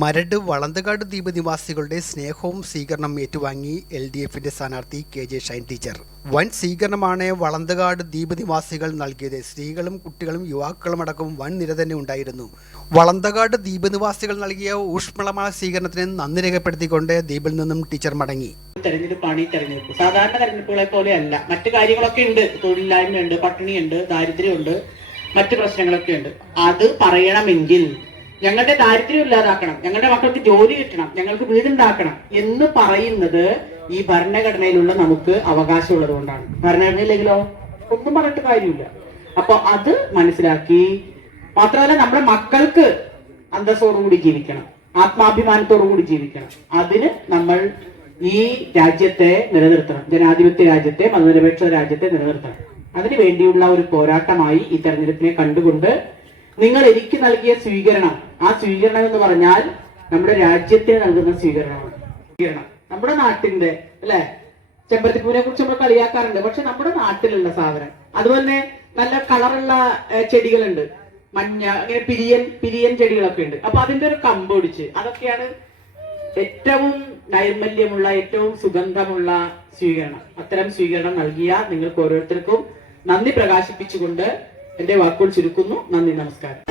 മരട് വളന്തകാട് ദ്വീപ് നിവാസികളുടെ സ്നേഹവും സ്വീകരണം ഏറ്റുവാങ്ങി LDFന്റെ സ്ഥാനാർത്ഥി KJ ഷൈൻ ടീച്ചർ. വൻ സ്വീകരണമാണ് വളന്തകാട് ദ്വീപ് നിവാസികൾ നൽകിയത്. സ്ത്രീകളും കുട്ടികളും യുവാക്കളും അടക്കം വൻ നിര തന്നെ ഉണ്ടായിരുന്നു. വളന്തകാട് ദ്വീപ് നിവാസികൾ നൽകിയ ഊഷ്മളമായ സ്വീകരണത്തിന് നന്ദി രേഖപ്പെടുത്തിക്കൊണ്ട് ദ്വീപിൽ നിന്നും ടീച്ചർ മടങ്ങി. തെരഞ്ഞെടുപ്പാണ് ഈ തെരഞ്ഞെടുപ്പ്. സാധാരണ തെരഞ്ഞെടുപ്പുകളെ പോലെയല്ല. മറ്റു കാര്യങ്ങളൊക്കെ ഉണ്ട്, തൊഴിലില്ലായ്മയുണ്ട്, പട്ടിണിയുണ്ട്, ദാരിദ്ര്യമുണ്ട്, മറ്റു പ്രശ്നങ്ങളൊക്കെ ഉണ്ട്. അത് പറയണമെങ്കിൽ ഞങ്ങളുടെ ദാരിദ്ര്യം ഇല്ലാതാക്കണം, ഞങ്ങളുടെ മക്കൾക്ക് ജോലി കിട്ടണം, ഞങ്ങൾക്ക് വീടുണ്ടാക്കണം എന്ന് പറയുന്നത് ഈ ഭരണഘടനയിലുള്ള നമുക്ക് അവകാശമുള്ളത് കൊണ്ടാണ്. ഭരണഘടനയില്ലെങ്കിലോ ഒന്നും പറഞ്ഞിട്ട് കാര്യമില്ല. അപ്പൊ അത് മനസ്സിലാക്കി, മാത്രമല്ല നമ്മുടെ മക്കൾക്ക് അന്തസ്സോടുകൂടി ജീവിക്കണം, ആത്മാഭിമാനത്തോടുകൂടി ജീവിക്കണം. അതിന് നമ്മൾ ഈ രാജ്യത്തെ നിലനിർത്തണം, ജനാധിപത്യ രാജ്യത്തെ, മതനിരപേക്ഷ രാജ്യത്തെ നിലനിർത്തണം. അതിനു വേണ്ടിയുള്ള ഒരു പോരാട്ടമായി ഈ തെരഞ്ഞെടുപ്പിനെ കണ്ടുകൊണ്ട് നിങ്ങൾ എനിക്ക് നൽകിയ സ്വീകരണം, ആ സ്വീകരണം എന്ന് പറഞ്ഞാൽ നമ്മുടെ രാജ്യത്തിന് നൽകുന്ന സ്വീകരണമാണ്. നമ്മുടെ നാട്ടിന്റെ അല്ലെ, ചെമ്പരത്തിപ്പൂവിനെ കുറിച്ച് നമ്മൾ കളിയാക്കാറുണ്ട്, പക്ഷെ നമ്മുടെ നാട്ടിലുള്ള സാധനം. അതുപോലെ നല്ല കളറുള്ള ചെടികളുണ്ട്, മഞ്ഞ അങ്ങനെ പിരിയൻ ചെടികളൊക്കെ ഉണ്ട്. അപ്പൊ അതിന്റെ ഒരു കമ്പൊടിച്ച്, അതൊക്കെയാണ് ഏറ്റവും നൈർമല്യമുള്ള, ഏറ്റവും സുഗന്ധമുള്ള സ്വീകരണം. അത്തരം സ്വീകരണം നൽകിയ നിങ്ങൾക്ക് ഓരോരുത്തർക്കും നന്ദി പ്രകാശിപ്പിച്ചുകൊണ്ട് എന്റെ വാക്കുകൾ ചുരുക്കുന്നു. നന്ദി, നമസ്കാരം.